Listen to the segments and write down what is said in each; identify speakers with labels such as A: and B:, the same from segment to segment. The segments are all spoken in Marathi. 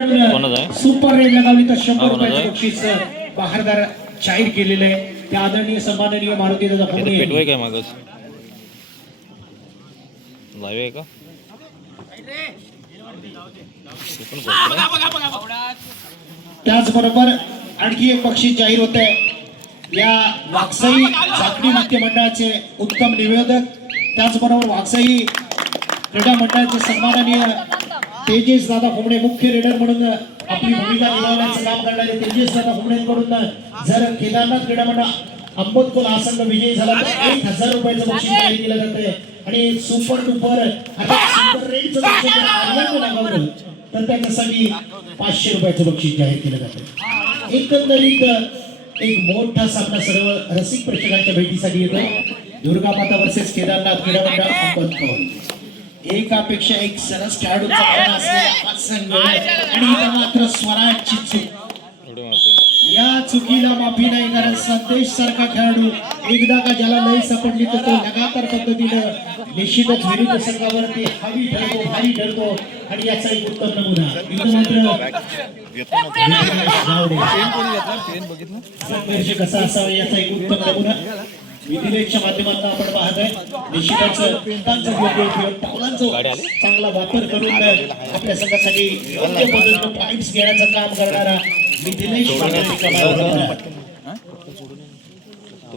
A: सुपर रेट लगावली तर शंभर रुपयाचं? बक्षीस बहारदार जाहीर केलेलं आहे. त्या आदरणीय सन्माननीय मारुती दादा
B: इथं
A: फुगणे
B: पेटवाय काय मागच लाईव्ह आहे का.
A: त्याचबरोबर आणखी एक बक्षीस जाहीर होत आहे या वाकसाई झाकडी नाट्य मंडळाचे उत्तम निवेदक त्याचबरोबर वाकसाई क्रीडा मंडळाचे सन्माननीय तेजेश दादा फुगणे मुख्य रेडर म्हणून आपली भूमिका निभावण्याचं काम करणारे तेजेश दादा फुगणेंकडून जर केदारनाथ क्रीडा मंडळ अंबोदकोल हा संघ विजयी झाला तर एक हजार रुपयाचं बक्षीस जाहीर केलं जाते आणि सुपर डुपर अर्थात सुपर रेटचं बक्षीस जर आर्यननं लगावलं तर त्याच्यासाठी पाचशे रुपयाचं बक्षीस जाहीर केलं जातं एकंदरीत एक मोठा सामना सर्व रसिक प्रेक्षकांच्या भेटीसाठी येतो दुर्गा माता वर्सेस केदारनाथ क्रीडा मंडळ अंबोदकोल एकापेक्षा एक सरस खेळाडूंचा भरणा असलेला हा संघ आणि इथं मात्र स्वराजची चूक. या चुकीला माफी नाही कारण संदेश सारखा खेळाडू. एकदा का ज्याला लय सापडली तर तो लगातार पद्धतीनं निश्चितच विरुद्ध संघावरती हवी ठरतो भारी ठरतो. आणि याचा एक उत्तम नमुना. इथं मात्र संघर्ष कसा असावा याचा एक उत्तम नमुना. विधिलेखच्या माध्यमातून आपण पाहतोय. निश्चितच पंतांचा योग्य उपयोग पावलांचा चांगला वापर करून आपल्या संघासाठी योग्य पद्धतीनं पॉईंट्स घेण्याचं काम करणारा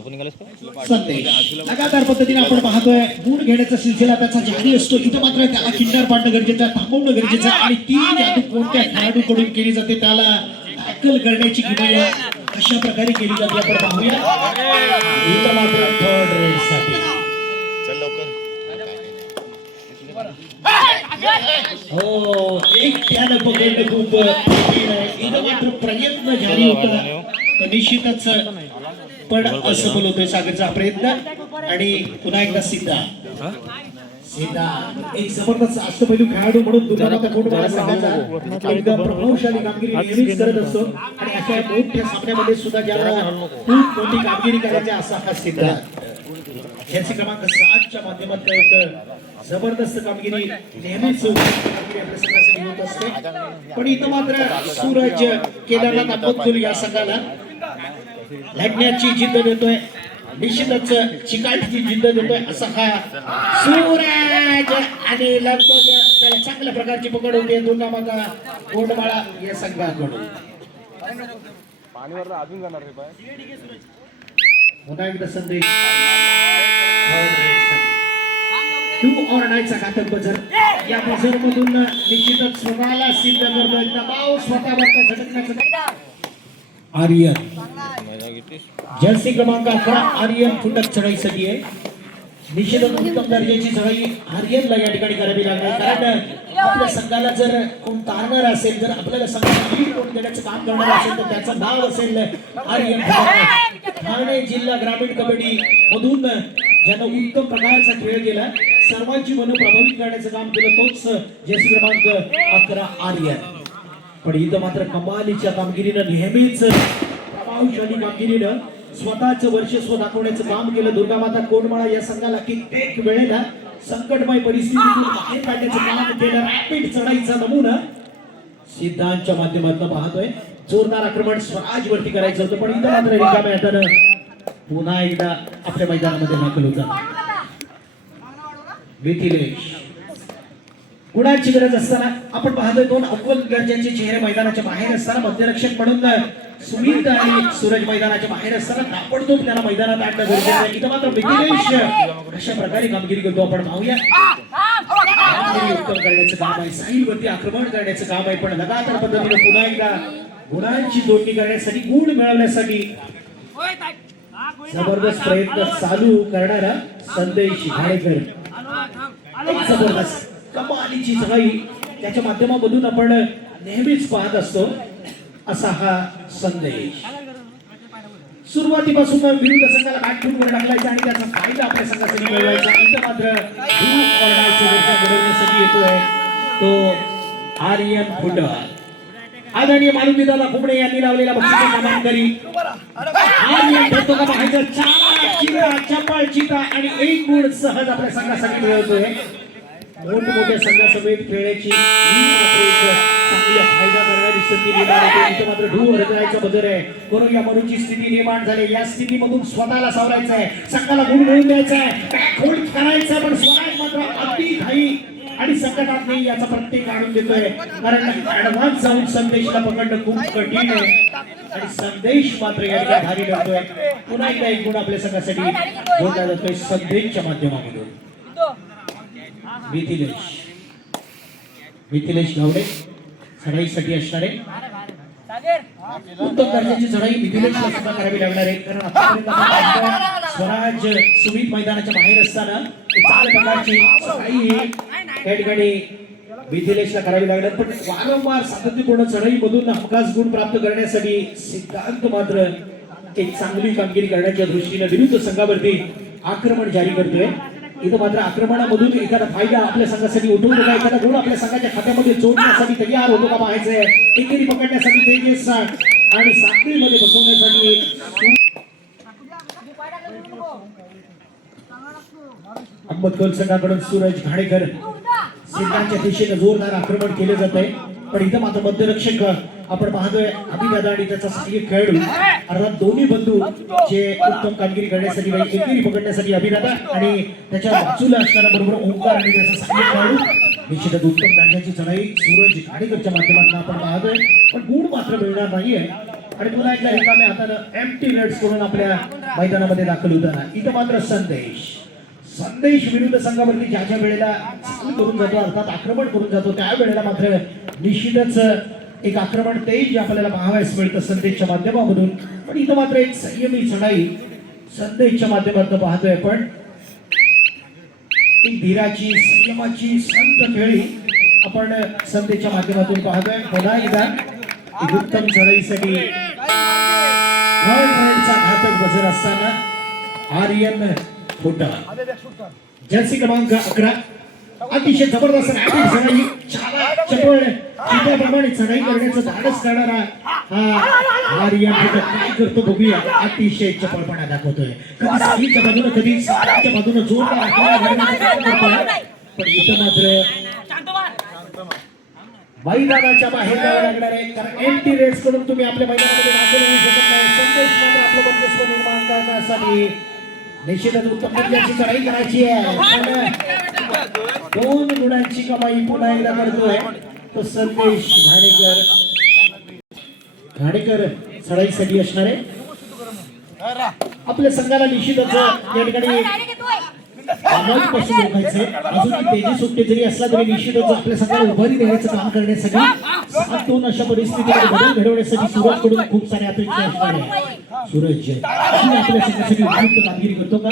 B: निघालेस का?
A: संदेश. लगातार पद्धतीने आपण पाहतोय गुण घेण्याचा सिलसिला त्याचा जारी असतो. इथं मात्र त्याला किंडर पाडणं गरजेचं आहे थांबवणं गरजेचं आहे आणि ती जादू कोणत्या खेळाडूकडून केली जाते त्याला टॅकल करण्याची किंवा कशा प्रकारे केली जाते. आपण पाहूया. इथं मात्र थर्ड रेडसाठी. हो एक त्यानं खूप. इथं मात्र प्रयत्न होता. निश्चितच पण असफल होतोय सागरचा प्रयत्न. आणि पुन्हा एकदा सीता एक जबरदस्त अष्टपैलू खेळाडू म्हणून दुर्गामाता कोटवाडा संघाचा एकदम प्रभावशाली कामगिरी नेहमीच करत असतो. आणि अशा मोठ्या सामन्यामध्ये सुद्धा ज्याला खूप मोठी कामगिरी करायची असा हा सीता याची क्रमांक सातच्या माध्यमातून एक जबरदस्त कामगिरी नेहमीच कामगिरी आपल्या संघासाठी होत असते. पण इथं मात्र सूरज केदारनाथ अंबोदकुल या संघाला लढण्याची जिद्द देतोय. निश्चितच चिकाटीची जिद्द देतोय असा हा सूरज आणि लगभग त्याला चांगल्या प्रकारची पकड होते. दुर्गा माता गोंडमाळा या संघाकडून. पुन्हा एकदा संदेश. टू ऑर नाईटचा घातक बजर. या बजर मधून निश्चितच स्वतःला सिद्ध करतोय. दबाव स्वतःवर झटकण्याचं आर्यन. जर्सी क्रमांक अकरा आर्यन फुटक चढाईसाठी आहे. निश्चितच उत्तम दर्जाची चढाई आर्यनला या ठिकाणी करावी लागणार. कारण आपल्या संघाला जर कोण तारणार असेल जर आपल्याला संघाला लीड कोण देण्याचं काम करणार असेल तर त्याचं नाव असेल आर्यन ठाणे जिल्हा ग्रामीण कबड्डी मधून ज्यानं उत्तम प्रकारचा खेळ केला सर्वांची मनं प्रभावित करण्याचं काम केलं तोच जर्सी क्रमांक अकरा आर्यन. पण इथं मात्र कमालीच्या कामगिरीनं नेहमीच प्रभावशाली कामगिरीनं स्वतःचं वर्चस्व दाखवण्याचं काम केलं. दुर्गा माता कोंडमाळा या संघाला कित्येक वेळेला संकटमय परिस्थितीतून बाहेर काढण्याचं काम केलं. रॅपिड चढाईचा नमुना सिद्धांतच्या माध्यमातून पाहतोय. जोरदार आक्रमण स्वराज वरती करायचं होतं पण इथं मात्र रिकाम्या हातानं पुन्हा एकदा आपल्या मैदानामध्ये दाखल होता. मिथिलेश. गुणाची गरज असताना आपण पाहतोय दोन अव्वल दर्जाचे चेहरे मैदानाच्या बाहेर असताना मध्यरक्षक म्हणून सुमित आणि सूरज मैदानाच्या बाहेर असताना ताबडतोब त्याला मैदानात आणणं गरजेचं आहे. इथं मात्र मिथिलेश अशा प्रकारे कामगिरी करतो. आपण पाहूया. उत्तम करण्याचं काम आहे. साहिलवरती आक्रमण करण्याचं काम आहे. पण लगातार पद्धतीने पुन्हा एकदा गुणांची जोडणी करण्यासाठी गुण मिळवण्यासाठी जबरदस्त प्रयत्न चालू करणारा संदेश घाडेकर जबरदस्त. कमालीची सगळी त्याच्या माध्यमामधून आपण नेहमीच पाहत असतो असा हा संदेश. सुरुवातीपासून विरुद्ध संघाला बॅटफूटवर टाकलायचा आणि त्याचा फायदा आपल्या संघासाठी मिळवायचा. इथं मात्र घडवण्यासाठी येतोय तो आर्यन फुटबॉल आदरणीय मारुती दादा कुबडे यांनी लावलेला बक्षीस कामांकरी आर्यन ठरतो का पाहायचं? चार चिरा चपळ चिता आणि एक गुण सहज आपल्या संघासाठी मिळवतोय मोठमोठ्या संघासमेत खेळण्याची मात्र चांगला फायदा करणारी संधी निर्माण होते इथं मात्र बदल आहे. करून या मरूची स्थिती निर्माण झाली? या स्थितीमधून स्वतःला सावरायचं आहे. संघाला गुण मिळवून द्यायचा आहे. बॅक होल्ड पण स्वराज मात्र अति घाई आणि संकटात नाही याचा प्रत्येक आणून देतोय. कारण ऍडव्हान्स जाऊन संदेशला पकडणं खूप कठीण आहे. आणि संदेश मात्र या भारी पुन्हा एकदा एक गुण आपल्या संघासाठी जोडला जातोय संदेशच्या माध्यमामधून मिथिलेश मिथिलेश गावडे. चढाईसाठी असणारे. उत्तम दर्जाची चढाई मिथिलेशला सुद्धा करावी लागणार आहे. कारण आतापर्यंत स्वराज सुमित मैदानाच्या बाहेर असताना प्रकारची चढाई त्या ठिकाणी मिथिलेशला करावी लागणार. पण वारंवार सातत्यपूर्ण चढाईमधून हमखास गुण प्राप्त करण्यासाठी सिद्धांत मात्र एक चांगली कामगिरी करण्याच्या दृष्टीने विरुद्ध संघावरती आक्रमण जारी करतोय. इथं मात्र आक्रमणामधून एखादा फायदा आपल्या संघासाठी उठवतो का एखादा गुण आपल्या संघाच्या खात्यामध्ये जोडण्यासाठी तयार होतो का पाहायचंय. एकेरी पकडण्यासाठी तेजस आणि साखळीमध्ये बसवण्यासाठी अहमद संघाकडून सूरज घाणेकर. सिद्धांच्या दिशेने जोरदार आक्रमण केले जात आहे पण इथं मात्र मध्यरक्षक आपण पाहतोय अभिदादा आणि त्याचा सहाय्य खेळाडू अर्थात दोन्ही बंधू जे उत्तम कामगिरी करण्यासाठी म्हणजे एकेरी पकडण्यासाठी अभिदादा आणि त्याच्या बाजूला असणारा बरोबर ओंकार आणि त्याचा सहाय्य खेळाडू निश्चितच उत्तम दर्जाची चढाई सूरज घाणेकरच्या माध्यमातून आपण पाहतोय. पण गुण मात्र मिळणार नाहीये. आणि पुन्हा एकदा रिकाम्या हातानं एमटी रेड्स करून आपल्या मैदानामध्ये दाखल होताना इथं मात्र संदेश. संदेश विरुद्ध संघावरती ज्या ज्या वेळेला चालू करून जातो अर्थात आक्रमण करून जातो त्या वेळेला मात्र निश्चितच एक आक्रमण तेज आपल्याला पाहावयास मिळतं संदेशच्या माध्यमामधून. पण इथं मात्र एक संयमी चढाई संदेशच्या माध्यमातून पाहतोय पण धीराची संयमाची संत खेळी आपण संदेशच्या माध्यमातून पाहतोय. पुन्हा एकदा उत्तम चढाईसाठी घातक बजर असताना आर्यन फुटा जर्सी क्रमांक अकरा. अतिशय जबरदस्त रॅपिड चढाई चपळ चित्याप्रमाणे चढाई करण्याचं धाडस करणारा हा आर्यन काय करतो बघूया. अतिशय चपळपणा दाखवतोय. कधी साईच्या बाजूने कधी साईच्या बाजूने जोरदार पण इथं मात्र मैदानाच्या बाहेर जावं लागणार आहे. कारण एम टी रेड्सकडून तुम्ही आपल्या मैदानामध्ये दाखल होऊ शकत नाही. संदेश मात्र आपलं बंदिस्त निर्माण करण्यासाठी निश्चितच उत्तम दर्जाची चढाई करायची आहे. दोन गुणांची कमाई पुन्हा एकदा करतोय तो संदेश घाणेकर. घाणेकर चढाईसाठी असणार. आहे आपल्या संघाला निश्चितच या ठिकाणी पासून लोकांचं अजून तेजी सुट्टी जरी असला तरी निश्चितच आपल्या सगळ्या उभारी देण्याचं काम करण्यासाठी सात दोन अशा परिस्थितीमध्ये बदल घडवण्यासाठी सूरजकडून खूप साऱ्या अपेक्षा असणार आहे सूरज तुम्ही आपल्या संघासाठी उपयुक्त कामगिरी करतो का?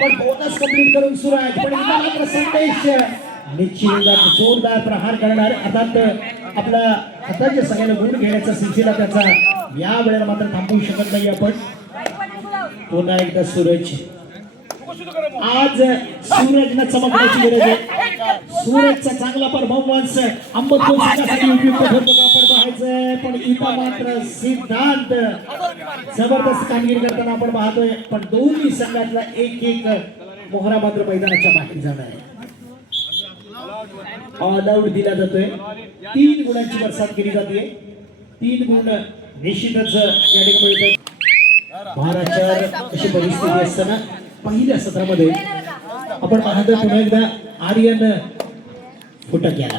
A: पण बोनस कंप्लीट करून सुरज पण इथं संदेश निश्चित जोरदार प्रहार करणार. अर्थात आपला आता जे सगळ्याला गुण घेण्याचा सिलसिला त्याचा या वेळेला मात्र थांबवू शकत नाही आपण. पुन्हा एकदा सूरज. आज सूरजला चमकण्याची गरज आहे. सूरजचा चांगला परफॉर्मन्स अंबतपूर संघासाठी उपयुक्त ठरतो का? आपण पाहायचंय पण इथं मात्र सिद्धांत जबरदस्त कामगिरी करताना आपण पाहतोय. पण दोन्ही संघातला एक एक मोहरा मात्र मैदानाच्या बाहेर जाणार आहे. ऑल आउट दिला जातोय. तीन गुणांची बरसात केली जाते तीन गुण निश्चितच या ठिकाणी मिळतात महाराष्ट्रात अशी परिस्थिती असताना पहिल्या सत्रामध्ये आपण पाहतोय पुन्हा एकदा आर्यन फुटक याला.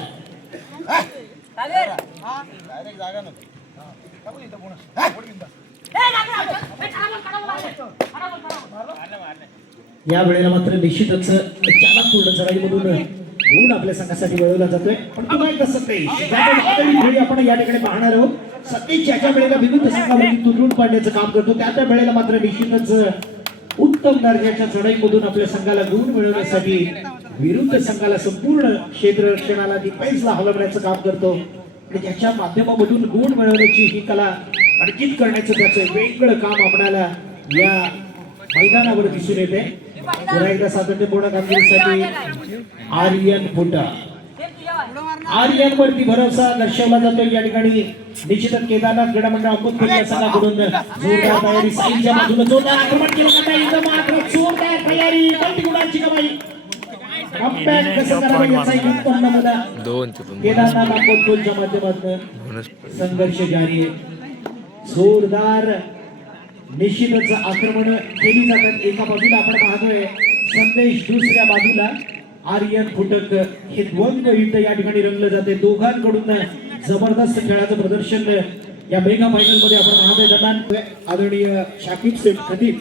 A: या वेळेला मात्र निश्चितच चालकपूर्ण चढाईमधून गुण आपल्या संघासाठी वळवला जातोय. पण पुन्हा एकदा सत्तेश आपण या ठिकाणी पाहणार आहोत. सत्तेच्या ज्या वेळेला विविध संघामध्ये तुटून पाडण्याचं काम करतो त्या त्या वेळेला मात्र निश्चितच उत्तम दर्जाच्या चढाईमधून आपल्या संघाला गुण मिळवण्यासाठी विरुद्ध संघाला संपूर्ण क्षेत्ररक्षणाला डिफेन्सला हलवण्याचं काम करतो. आणि ज्याच्या माध्यमामधून गुण मिळवण्याची ही कला अर्जित करण्याचं त्याचं वेगळं काम आपल्याला या मैदानावर दिसून येते. पुन्हा एकदा सातत्यपूर्ण कामगिरीसाठी आर्यन फुटा आर्यन वरती भरोसा दर्शवला जातो या ठिकाणी. निश्चितच केदारनाथ क्रीडा मंडळ अहमदपूर या संघाकडून जोरदार तयारी साईच्या बाजूने जोरदार आक्रमण केलं जात आहे इथं मात्र जोरदार तयारी कोणती गुणांची कमाई कमबॅक कसं करावं याचा एक केदारनाथ माध्यमातून संघर्ष जारी आहे. जोरदार निश्चितच आक्रमण केली जातात. एका बाजूला आपण पाहतोय संदेश दुसऱ्या बाजूला. आर्यन फुटक हे द्वंद्व युद्ध या ठिकाणी रंगलं जाते. दोघांकडून जबरदस्त खेळाचं प्रदर्शन या मेगा फायनलमध्ये आपण पाहतोय. दरम्यान आदरणीय शाकिब सेठ खतीब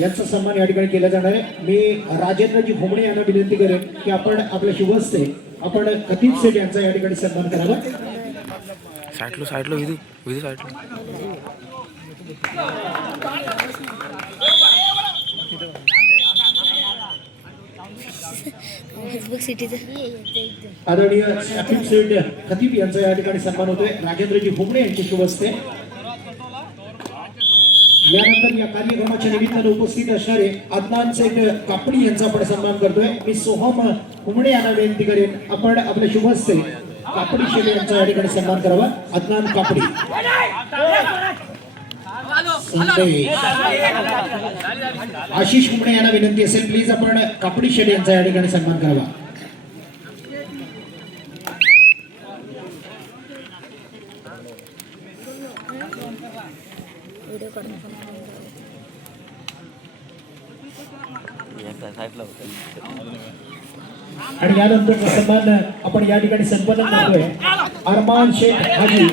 A: यांचा सन्मान या ठिकाणी केला जाणार आहे. मी राजेंद्रजी भोमणे यांना विनंती करेन की आपण आपल्या शुभहस्ते आपण खतीब सेठ यांचा या ठिकाणी सन्मान करावा.
B: साठलो साठलो विधू विधू साईडलो.
C: फेसबुक सिटीचं
A: आदरणीय शाकिब सेठ खतीब यांचा या ठिकाणी सन्मान होतोय. राजेंद्रजी भुमणे यांची शुभ असते. यानंतर या कार्यक्रमाच्या निमित्तानं उपस्थित असणारे अदनान शेख कापडी यांचा आपण सन्मान करतोय. मी सोहम हुमणे यांना विनंती करेन आपण आपल्या शुभ हस्ते कापडी शेख यांचा या ठिकाणी सन्मान करावा. अदनान कापडी. आशिष हुमणे यांना विनंती असेल प्लीज आपण कापडी शेठ यांचा या ठिकाणी सन्मान करावा. आणि यानंतर सन्मान आपण या ठिकाणी संपन्न करतोय. अरमान शेख हाजी.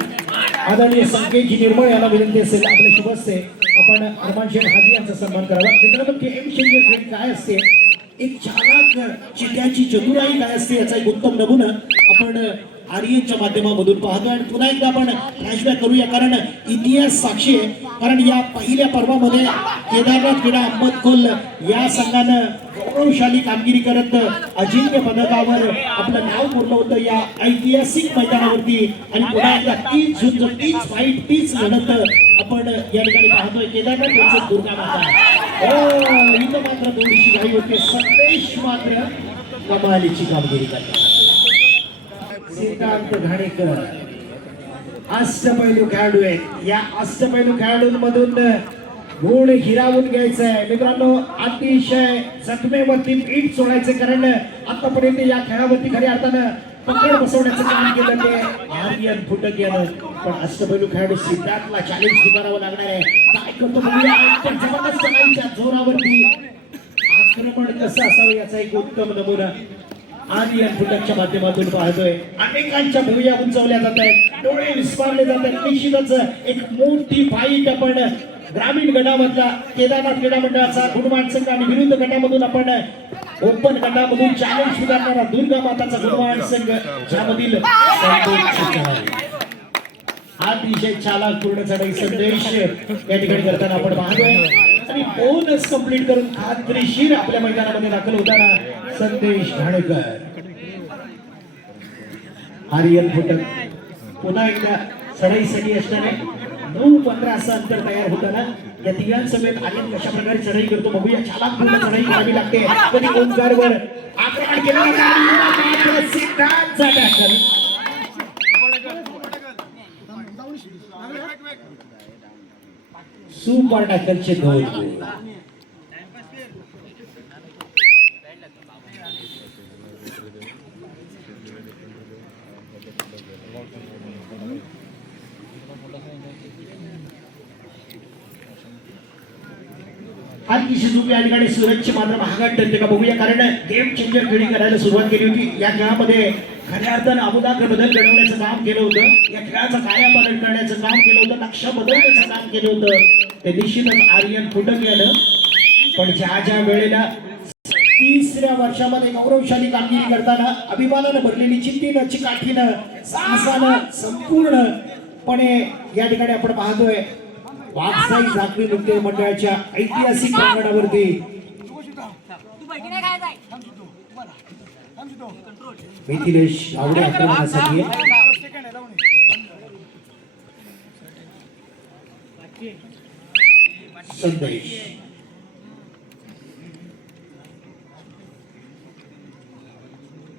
A: आदरणीय संकेतजी निर्मळ यांना विनंती असेल आपले शुभ असते आपण अरमान शेख हाजी यांचा सन्मान करावा. मित्रांनो के एम शेंगर खेळ काय असते? एक चालाक चित्याची चतुराई काय असते याचा एक उत्तम नमुना आपण आर्यनच्या माध्यमामधून पाहतो आणि पुन्हा एकदा आपण फ्लॅशबॅक करूया कारण इतिहास साक्षी आहे. कारण या पहिल्या पर्वामध्ये केदारनाथ क्रीडा अहमदखोल या संघानं गौरवशाली कामगिरी करत अजिंक्य पदकावर आपलं नाव कोरलं होतं या ऐतिहासिक मैदानावरती. आणि पुन्हा एकदा तीच झुंज तीच फाईट तीच लढत आपण या ठिकाणी पाहतोय. केदारनाथ यांचं दुर्गा माता हो, इथं मात्र थोडीशी घाई होते. संदेश मात्र कमालीची कामगिरी करतात. श्रीकांत घाणेकर. अष्टपैलू खेळाडू आहेत या अष्टपैलू खेळाडूंमधून गुण हिरावून घ्यायचं आहे मित्रांनो अतिशय जखमेवरती पीठ सोडायचे कारण आतापर्यंत या खेळावरती खऱ्या अर्थानं पकड बसवण्याचं काम केलं ते आर्यन फुटक यानं पण अष्टपैलू खेळाडू सिद्धार्थला चॅलेंज स्वीकारावं लागणार आहे. काय करतो पण जबरदस्त जोरावरती आक्रमण कसं असावं याचा एक उत्तम नमुना. आणि या फुटकच्या माध्यमातून पाहतोय. अनेकांच्या भूया उंचवल्या जात आहेत. डोळे विस्मारले जात आहेत. निश्चितच एक मोठी फाईट आपण ग्रामीण गटामधला केदारनाथ क्रीडा मंडळाचा गुणवान संघ आणि विरुद्ध गटामधून आपण ओपन गटामधून चॅलेंज स्वीकारणारा दुर्गा माताचा गुणवान संघ ज्यामधील अतिशय चालाक पूर्ण चढाई संदेश या ठिकाणी करताना आपण पाहतोय. आणि बोनस कंप्लीट करून खात्रीशीर आपल्या मैदानामध्ये दाखल होताना संदेश घाणेकर आर्यन फुटक पुन्हा एकदा चढाईसाठी असणारे नऊ पंधरा असं अंतर तयार होताना या तिघांसमेत आर्यन कशा प्रकारे चढाई करतो बघूया. छाला पूर्ण चढाई करावी लागते. कधी ओंकारवर आक्रमण केलं जातं हो। आणि मात्र सिद्धांतचा tackle. अतिशय तुम्ही या ठिकाणी मात्र महागात ठरते का बघूया कारण गेम चेंजर खेळी करायला सुरुवात केली होती. या खेळामध्ये खऱ्या अर्थानं अमुदाग्र बदल घडवण्याचं काम केलं होतं. या खेळाचा कायापालन करण्याचं काम केलं होतं. लक्ष बदलण्याचं काम केलं होतं. ते निश्चितच आर्यन फुटत गेलं. पण ज्या ज्या वेळेला तिसऱ्या वर्षामध्ये गौरवशाली कामगिरी करताना अभिमानानं भरलेली चिंतीनं चिकाठीनं साहसानं संपूर्णपणे या ठिकाणी आपण पाहतोय. वाकसाई झाकरी नृत्य मंडळाच्या ऐतिहासिक प्रांगणावरती. मिथिलेश आवडे आक्रमणासाठी संदेश.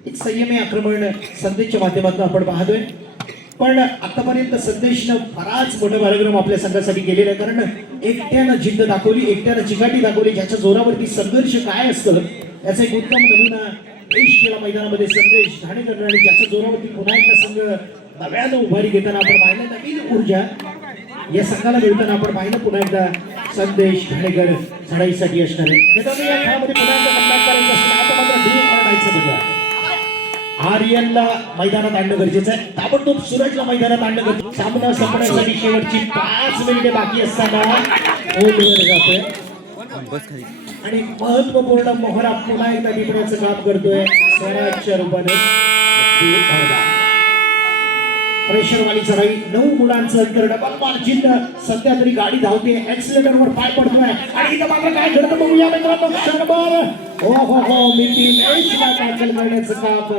A: एक संयमी आक्रमण संदेशच्या माध्यमातून आपण पाहतोय. पण आतापर्यंत संदेशनं बराच मोठा कार्यक्रम आपल्या संघासाठी केलेला आहे. कारण एकट्यानं जिद्द दाखवली एकट्यानं चिकाटी दाखवली ज्याच्या जोरावरती संघर्ष काय असतं याचा एक उत्तम नमुना केला मैदानामध्ये संदेश. घाणेकर आणि ज्याच्या जोरावरती पुन्हा एकदा संघ नव्यानं उभारी घेताना आपण पाहिलं नवीन ऊर्जा या संघाला मिळताना आपण पाहिलं पुन्हा एकदा संदेश घाणेकर चढाईसाठी असणार. आर्यनला मैदानात आणणं गरजेचं आहे. ताबडतोब सुरजला मैदानात आणणं गरजेचं सामना संपण्यासाठी शेवटची पाच मिनिटे बाकी असताना जातोय. आणि महत्त्वपूर्ण मोहरा पुन्हा एकदा निघण्याचं काम करतोय स्वराजच्या रूपाने. प्रेशरवाली चढाई नऊ मुलांचं अंतर डबल मार्जिन सध्या तरी गाडी धावते ऍक्सिलेटर वर पाय पडतोय. आणि इथं मात्र काय घडतं बघूया मित्रांनो. क्षणभर हो हो हो मी ती टॅकल करण्याचं काम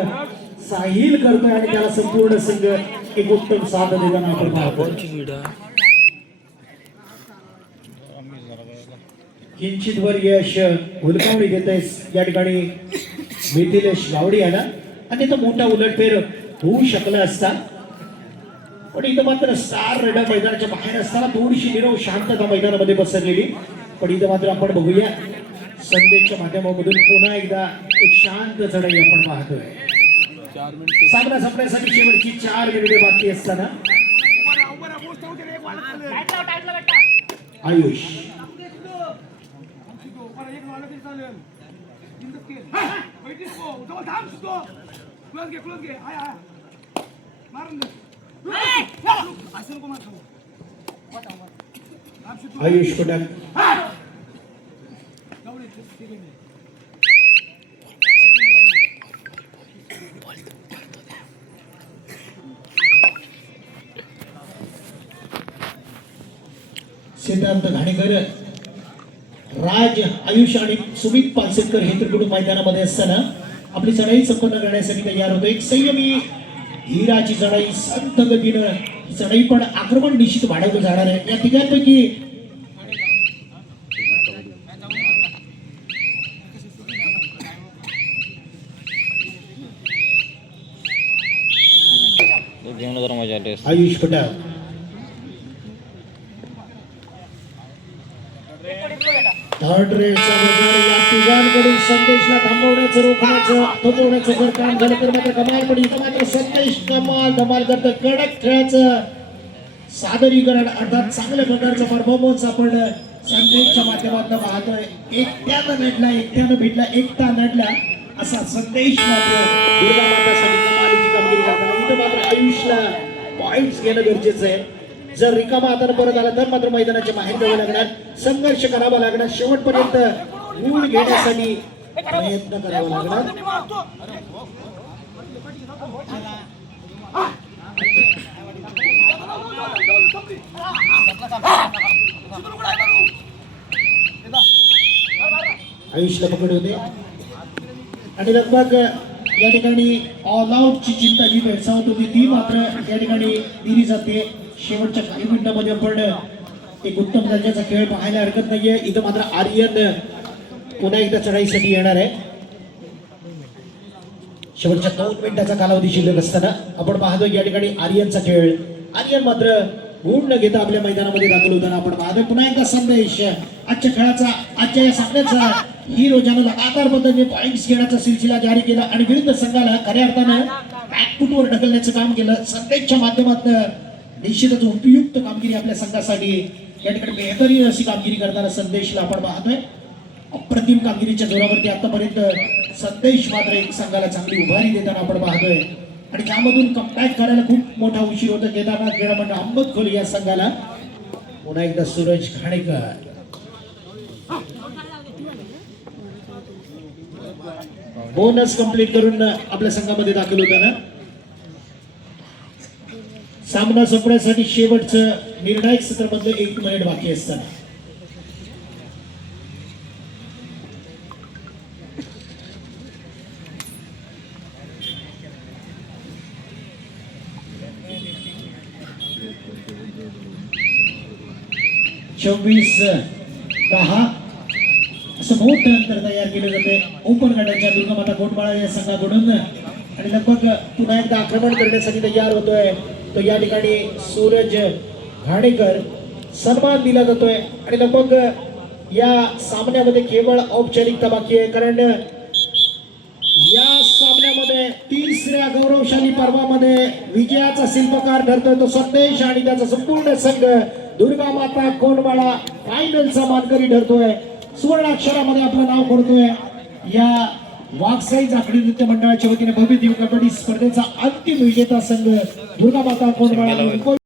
A: साहिल करतोय आणि त्याला संपूर्ण संघ एक उत्तम साथ देताना आपण पाहतो किंचित वर यश हुलकावणी देत या ठिकाणी मिथिलेश गावडी आला आणि तो मोठा उलटफेर होऊ शकला असता. पण इथं मात्र स्टार रेडा मैदानाच्या बाहेर असताना थोडीशी निरव शांतता मैदानामध्ये पसरलेली. पण इथं मात्र आपण बघूया संदेशच्या माध्यमामधून पुन्हा एकदा एक शांत चढाई आपण पाहतोय. सामना संपण्यासाठी शेवटची चार मिनिटे बाकी असताना आयुष. आयुष कोटक सिद्धांत घाणेकर राज आयुष आणि सुमित पालसेकर हे त्रिकुट मैदानामध्ये असताना आपली चढाई संपन्न करण्यासाठी तयार होतो. एक संयमी हिराची चढाई संत गतीनं ही पण आक्रमण निश्चित वाढवलं जाणार आहे. या तिघांपैकी आयुष पटाल थर्ड रेडचा तिघांकडून संदेशला थांबवण्याचं रोखण्याचं थोपवण्याचं जर काम झालं तर मात्र कमाल पण इथं मात्र संदेश कमाल धमाल करतं कडक खेळाचं सादरीकरण. अर्थात चांगल्या प्रकारचा परफॉर्मन्स आपण संदेशच्या माध्यमातून पाहतोय. एकट्यानं नडला एकट्यानं भेटला एकटा नडला असा संदेश मात्र दुर्गा मातासाठी कमालीची कामगिरी करताना इथं मात्र आयुषला पॉइंट्स घेणं गरजेचं आहे. जर रिकामा हाताने परत आला तर मात्र मैदानाच्या बाहेर जावं लागणार. संघर्ष करावा लागणार. शेवटपर्यंत गुण घेण्यासाठी प्रयत्न करावा लागणार आयुष्य पकड होते. आणि लगभग या ठिकाणी ऑल आउटची चिंता जी भेडसावत होती. ती मात्र या ठिकाणी दिली जाते. शेवटच्या काही मिनिटांमध्ये आपण एक उत्तम दर्जाचा खेळ पाहायला हरकत नाहीये. इथं मात्र आर्यन पुन्हा एकदा चढाईसाठी येणार आहे. शेवटच्या दोन मिनिटाचा कालावधी शिल्लक असताना आपण पाहतो या ठिकाणी आर्यनचा खेळ. आर्यन मात्र गुण न घेता आपल्या मैदानामध्ये दाखल होताना आपण पाहतोय. पुन्हा एकदा संदेश. आजच्या खेळाचा आजच्या या सामन्याचा हिरो ज्यानं लगातार पद्धतीने पॉइंट्स घेण्याचा सिलसिला जारी केला आणि विरुद्ध संघाला खऱ्या अर्थानं बॅकफुटवर ढकलण्याचं काम केलं. संदेशच्या माध्यमातून निश्चितच उपयुक्त कामगिरी आपल्या संघासाठी या ठिकाणी बेहतरीन अशी कामगिरी करताना संदेशला आपण पाहतोय. अप्रतिम कामगिरीच्या जोरावरती आतापर्यंत संदेश मात्र एक संघाला चांगली उभारी देताना आपण पाहतोय. आणि त्यामधून कमबॅक करायला खूप मोठा उशीर होता. केदारनाथ क्रीडा मंडळ अहमद खोली या संघाला. पुन्हा एकदा सूरज घाणेकर बोनस कंप्लीट करून आपल्या संघामध्ये दाखल होताना. सामना संपण्यासाठी शेवटचं निर्णायक सत्रामधलं एक मिनिट बाकी असताना. चोवीस दहा असं मोठं अंतर तयार केलं जाते ओपन गटाच्या दुर्गमाता गोंडमाळा या संघाकडून आणि लगभग पुन्हा एकदा आक्रमण करण्यासाठी तयार होतोय. तो या ठिकाणी सूरज घाणेकर सन्मान दिला जातोय. आणि लगभग या सामन्यामध्ये केवळ औपचारिकता बाकी आहे कारण या सामन्यामध्ये तिसऱ्या गौरवशाली पर्वामध्ये विजयाचा शिल्पकार ठरतोय तो संदेश आणि त्याचा संपूर्ण संघ दुर्गा माता कोंडवाडा फायनलचा मानकरी ठरतोय. सुवर्णाक्षरामध्ये आपलं नाव करतोय. या वाघसाई जाखडी नृत्य मंडळाच्या वतीने भव्य देव कबड्डी स्पर्धेचा अंतिम विजेता संघ दुर्गा माता कोंडवाडा.